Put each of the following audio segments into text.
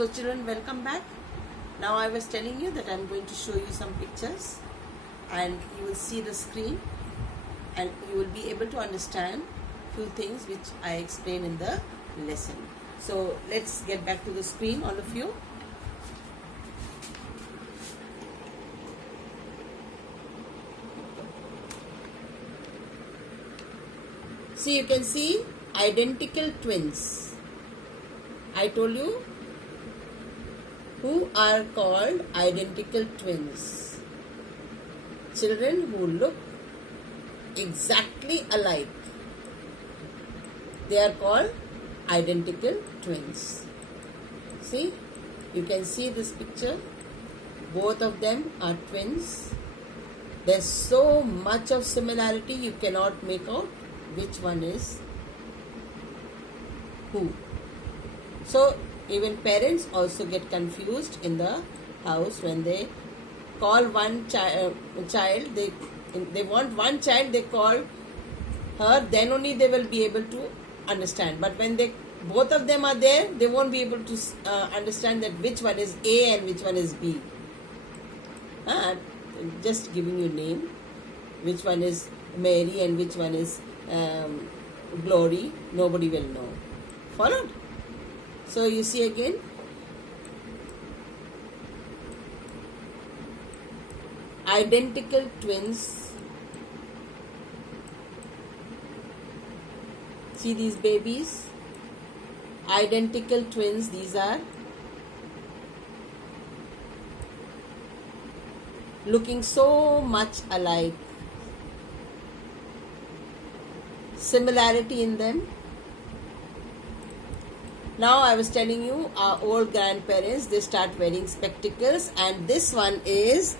So children, welcome back. Now I was telling you that I'm going to show you some pictures and you will see the screen and you will be able to understand few things which I explain in the lesson. So let's get back to the screen, all of you. See, you can see identical twins. I told you who are called identical twins. Children who look exactly alike. They are called identical twins. See, you can see this picture. Both of them are twins. There's so much of similarity you cannot make out which one is who. So even parents also get confused in the house when they call one child. They want one child, they call her. Then only they will be able to understand. But when both of them are there, they won't be able to understand that which one is A and which one is B. I'm just giving you name. Which one is Mary and which one is Glory. Nobody will know. Followed? So you see again, identical twins. See these babies? Identical twins, these are. Looking so much alike. Similarity in them. Now I was telling you, our old grandparents, they start wearing spectacles, and this one is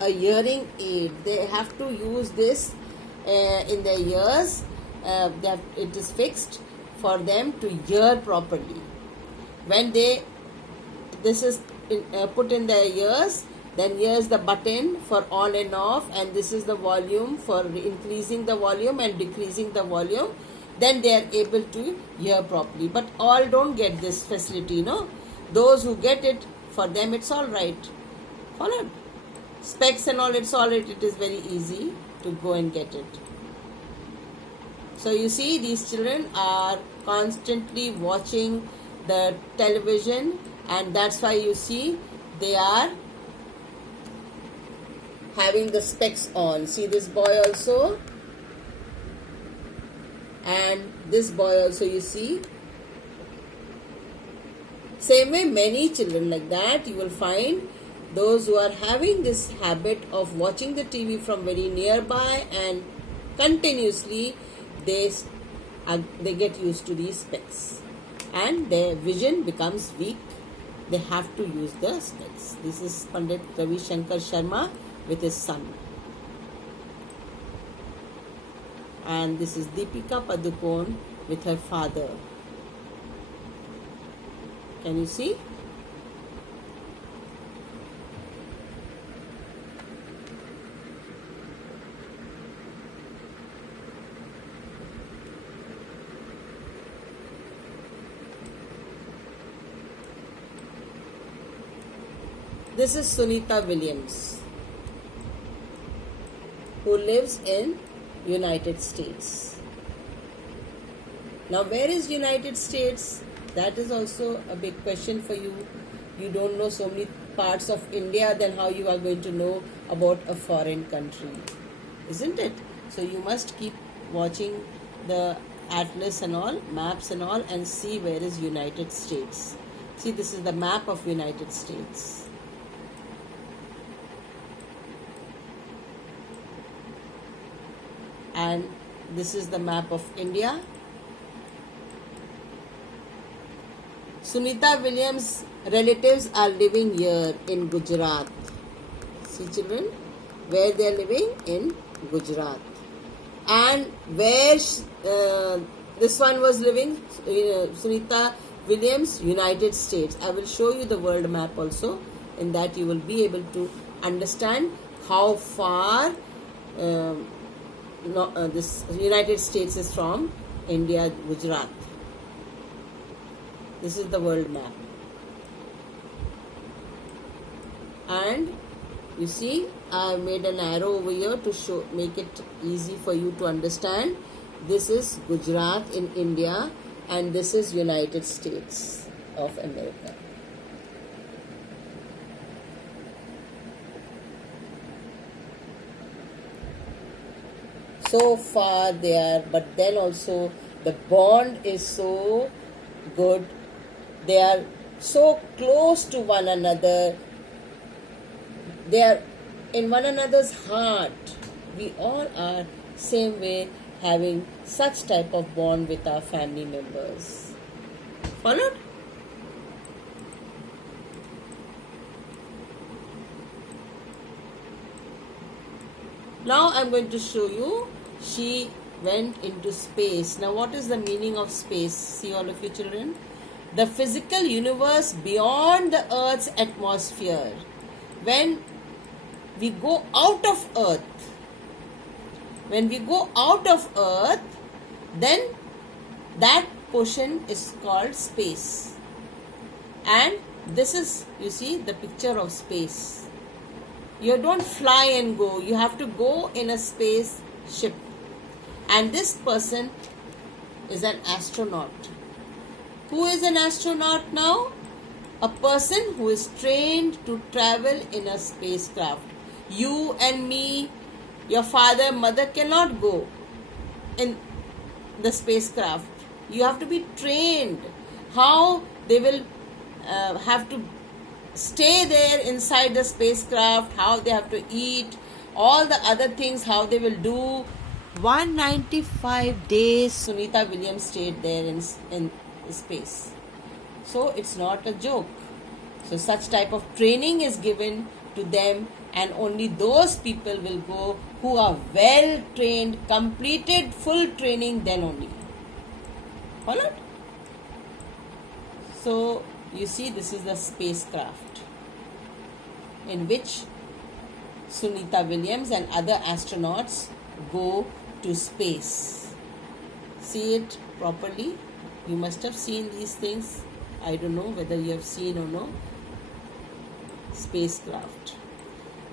a hearing aid. They have to use this in their ears. It is fixed for them to hear properly. When this is put in their ears, then here's the button for on and off, and this is the volume for increasing the volume and decreasing the volume. Then they are able to hear properly. But all don't get this facility, no? Those who get it, for them it's all right. Followed? Specs and all, it's all right. It is very easy to go and get it. So you see, these children are constantly watching the television, and that's why you see they are having the specs on. See this boy also, and this boy also, you see. Same way, many children like that, you will find those who are having this habit of watching the TV from very nearby and continuously, they get used to these specs and their vision becomes weak. They have to use the specs. This is Pandit Ravi Shankar Sharma with his son. And this is Deepika Padukone with her father. Can you see? This is Sunita Williams, who lives in United States. Now, where is United States? That is also a big question for you. You don't know so many parts of India, then how you are going to know about a foreign country, isn't it? So you must keep watching the atlas and all, maps and all, and see where is United States. See, this is the map of United States. And this is the map of India. Sunita Williams' relatives are living here in Gujarat. See children, where they are living? In Gujarat. And where this one was living, Sunita Williams, United States. I will show you the world map also. In that you will be able to understand how far this United States is from India, Gujarat. This is the world map. And you see, I made an arrow over here to make it easy for you to understand. This is Gujarat in India, and this is United States of America. So far they are, but then also the bond is so good. They are so close to one another. They are in one another's heart. We all are same way, having such type of bond with our family members. Followed? Now I'm going to show you. She went into space. Now what is the meaning of space? See, all of you children? The physical universe beyond the Earth's atmosphere. When we go out of Earth, then that portion is called space. And this is, you see, the picture of space. You don't fly and go. You have to go in a space ship. And this person is an astronaut. Who is an astronaut now? A person who is trained to travel in a spacecraft. You and me, your father, mother cannot go in the spacecraft. You have to be trained. How they will have to stay there inside the spacecraft, how they have to eat, all the other things, how they will do. 195 days Sunita Williams stayed there in space. So it's not a joke. So such type of training is given to them, and only those people will go who are well trained, completed full training, then only. Followed? So you see, this is the spacecraft in which Sunita Williams and other astronauts go to space. See it properly. You must have seen these things. I don't know whether you have seen or no. Spacecraft.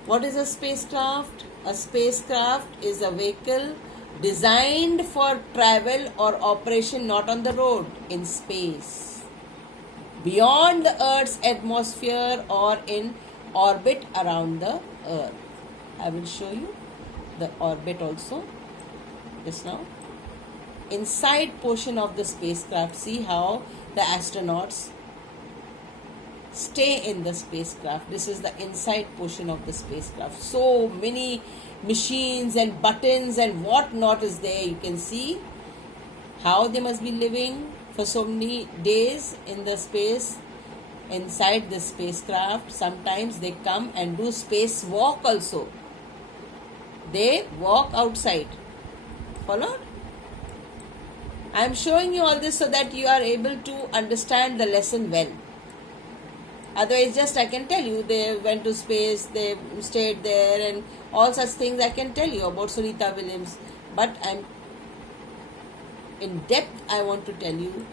What is a spacecraft? A spacecraft is a vehicle designed for travel or operation not on the road, in space, beyond the Earth's atmosphere or in orbit around the Earth. I will show you the orbit also just now. Inside portion of the spacecraft, see how the astronauts stay in the spacecraft. This is the inside portion of the spacecraft. So many machines and buttons and what not is there. You can see how they must be living for so many days in the space, inside the spacecraft. Sometimes they come and do space walk also. They walk outside. Followed? I am showing you all this so that you are able to understand the lesson well. Otherwise, just I can tell you they went to space, they stayed there, and all such things I can tell you about Sunita Williams. But I'm in depth, I want to tell you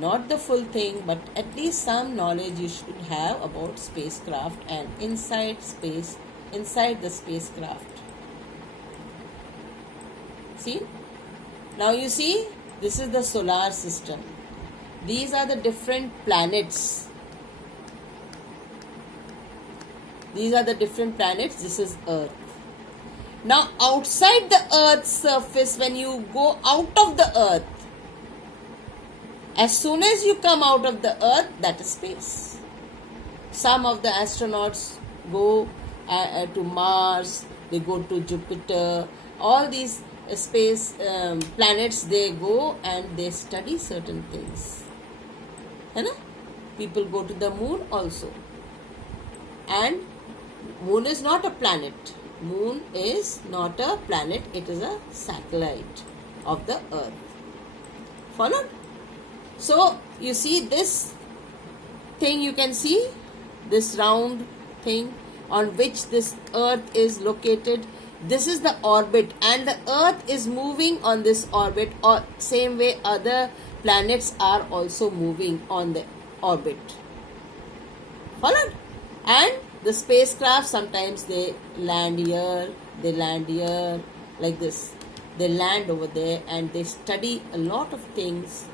not the full thing, but at least some knowledge you should have about spacecraft and inside space, inside the spacecraft. See? Now you see, this is the solar system. These are the different planets. These are the different planets. This is Earth. Now outside the Earth's surface, when you go out of the Earth, as soon as you come out of the Earth, that is space. Some of the astronauts go to Mars, they go to Jupiter, all these space planets, they go and they study certain things. People go to the moon also. And moon is not a planet. Moon is not a planet, it is a satellite of the Earth. Followed? So you see this thing, you can see this round thing on which this Earth is located. This is the orbit, and the Earth is moving on this orbit, or same way other planets are also moving on the orbit. Followed? And The spacecraft, sometimes they land here, they land here, like this. They land over there and they study a lot of things.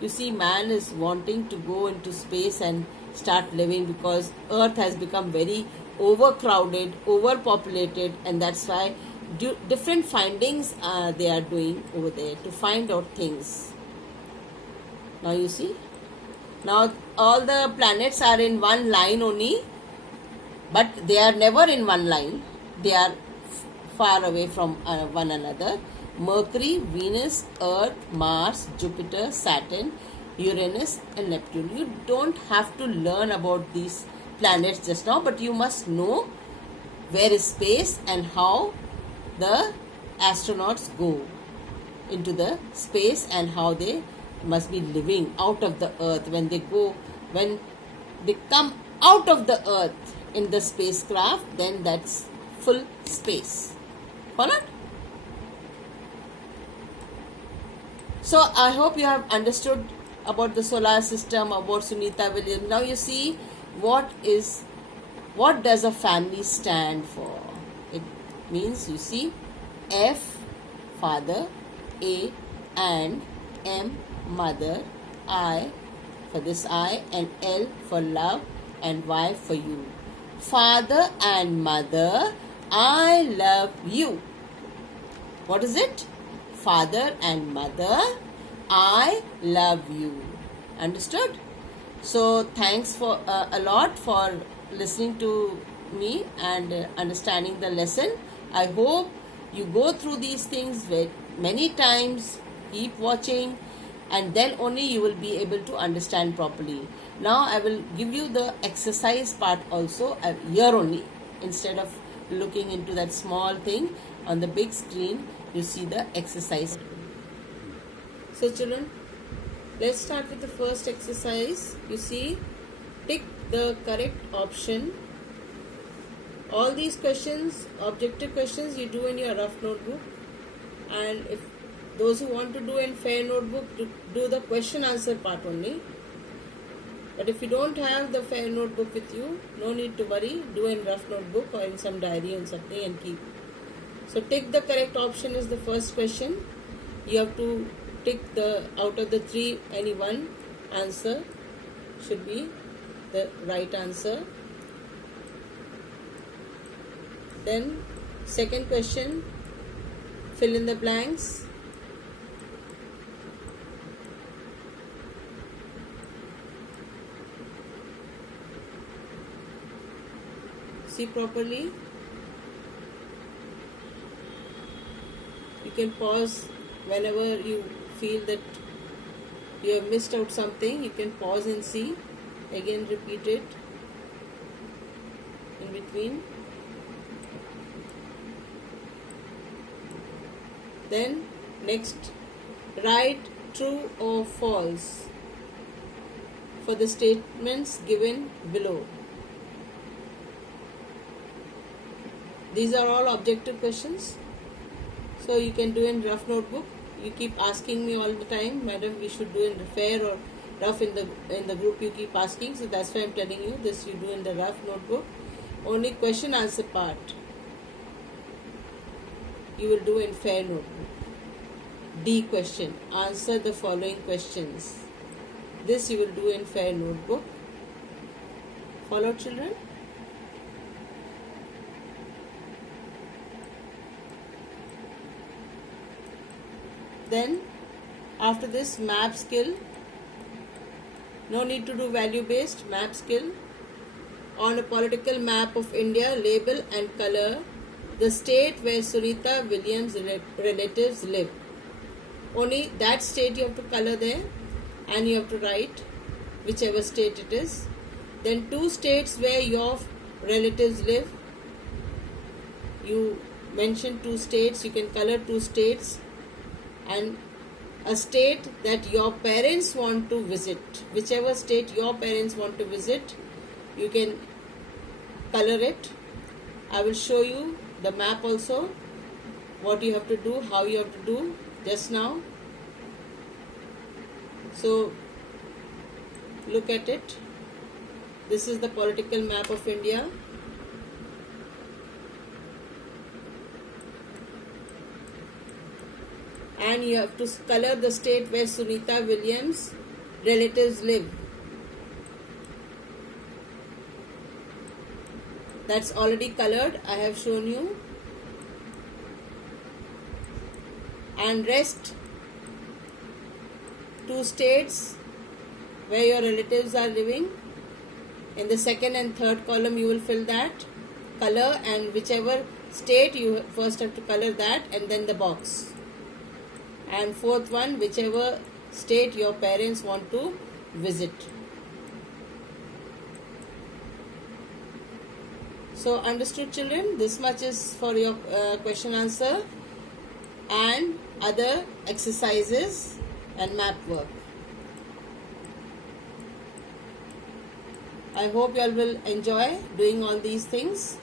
You see, man is wanting to go into space and start living because Earth has become very overcrowded, overpopulated, and that's why different findings they are doing over there to find out things. Now you see, now all the planets are in one line only, but they are never in one line. They are far away from one another. Mercury, Venus, Earth, Mars, Jupiter, Saturn, Uranus and Neptune. You don't have to learn about these planets just now, but you must know where is space and how the astronauts go into the space and how they must be living out of the Earth when they come out of the Earth in the spacecraft, then that's full space. Follow? So I hope you have understood about the solar system, about Sunita Williams. Now you see what does a family stand for. It means, you see, F father, A and M mother, I for this I, and L for love, and Y for you. Father and mother, I love you. What is it? Father and mother, I love you. Understood? So thanks for a lot for listening to me and understanding the lesson. I hope you go through these things many times, keep watching, and then only you will be able to understand properly. Now I will give you the exercise part also here only. Instead of looking into that small thing on the big screen, you see the exercise. So children, let's start with the first exercise. You see, tick the correct option. All these questions, objective questions, you do in your rough notebook, and if those who want to do in fair notebook, do the question answer part only. But if you don't have the fair notebook with you, no need to worry, do in rough notebook or in some diary and something and keep. So tick the correct option is the first question. You have to tick out of the three, any one answer should be the right answer. Then second question, fill in the blanks. See properly. You can pause whenever you feel that you have missed out something. You can pause and see. Again repeat it in between. Then next, write true or false for the statements given below. These are all objective questions. So you can do in rough notebook. You keep asking me all the time, madam, we should do in fair or rough in the group. You keep asking, so that's why I'm telling you this. You do in the rough notebook. Only question answer part you will do in fair notebook. D question, answer the following questions. This you will do in fair notebook. Follow, children? Then after this, map skill. No need to do value based, map skill. On a political map of India, label and color the state where Sunita Williams' relatives live. Only that state you have to color there, and you have to write whichever state it is. Then two states where your relatives live. You mention two states, you can color two states. And a state that your parents want to visit. Whichever state your parents want to visit, you can color it. I will show you the map also, what you have to do, how you have to do just now. So look at it. This is the political map of India. And you have to color the state where Sunita Williams' relatives live. That's already colored. I have shown you. And rest 2 states where your relatives are living. In the second and third column you will fill that color, and whichever state you first have to color that, and then the box. And fourth one, whichever state your parents want to visit. So understood, children? This much is for your question answer and other exercises and map work. I hope you all will enjoy doing all these things.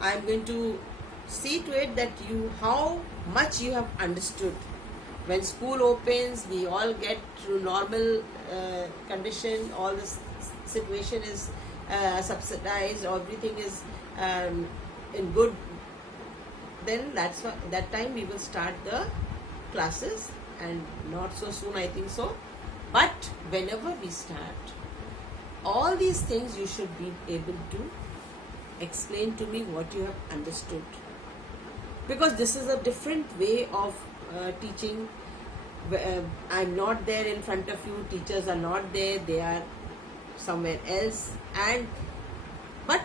I am going to see to it that how much you have understood. When school opens, we all get to normal condition, all this situation is subsidized, everything is in good, then that time we will start the classes, and not so soon, I think so. But whenever we start, all these things you should be able to explain to me what you have understood, because this is a different way of teaching. I'm not there in front of you, teachers are not there, they are somewhere else, but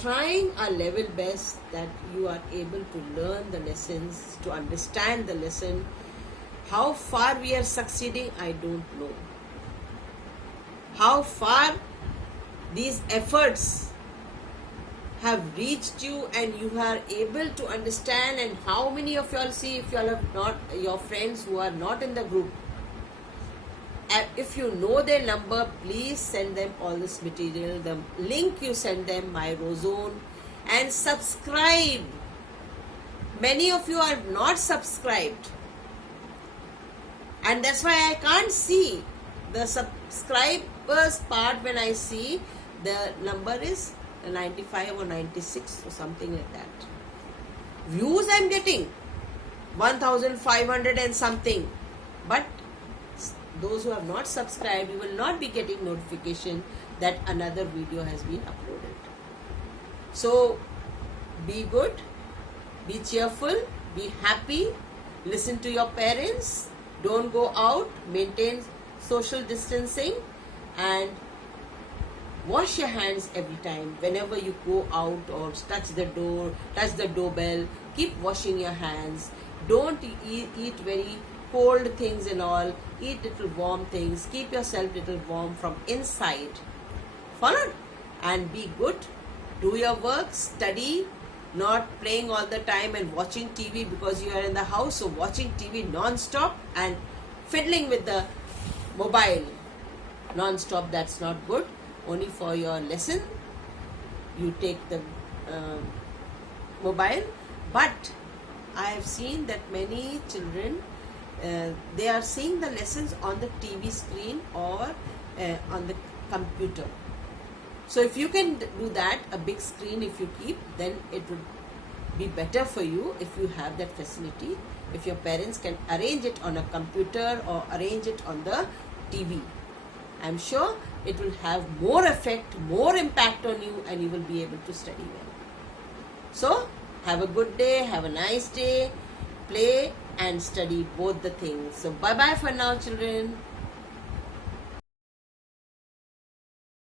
trying our level best that you are able to learn the lessons, to understand the lesson. How far we are succeeding, I don't know. How far these efforts have reached you and you are able to understand, and how many of you all see, if you all have not, your friends who are not in the group, if you know their number, please send them all this material, the link you send them, MyRozone, and subscribe. Many of you are not subscribed, and that's why I can't see the subscribers part. When I see the number is 95 or 96 or something like that. Views I'm getting 1500 and something, but those who have not subscribed, you will not be getting notification that another video has been uploaded. So be good, be cheerful, be happy, listen to your parents, don't go out, maintain social distancing, and wash your hands every time. Whenever you go out or touch the door, touch the doorbell, keep washing your hands. Don't eat very cold things and all. Eat little warm things. Keep yourself little warm from inside. Followed? And be good. Do your work. Study. Not playing all the time and watching TV because you are in the house. So watching TV non-stop and fiddling with the mobile non-stop, that's not good. Only for your lesson you take the mobile. But I have seen that many children, they are seeing the lessons on the TV screen or on the computer. So if you can do that, a big screen if you keep, then it would be better for you if you have that facility. If your parents can arrange it on a computer or arrange it on the TV, I'm sure it will have more effect, more impact on you, and you will be able to study well. So have a good day, have a nice day, play and study, both the things. So bye bye for now, children.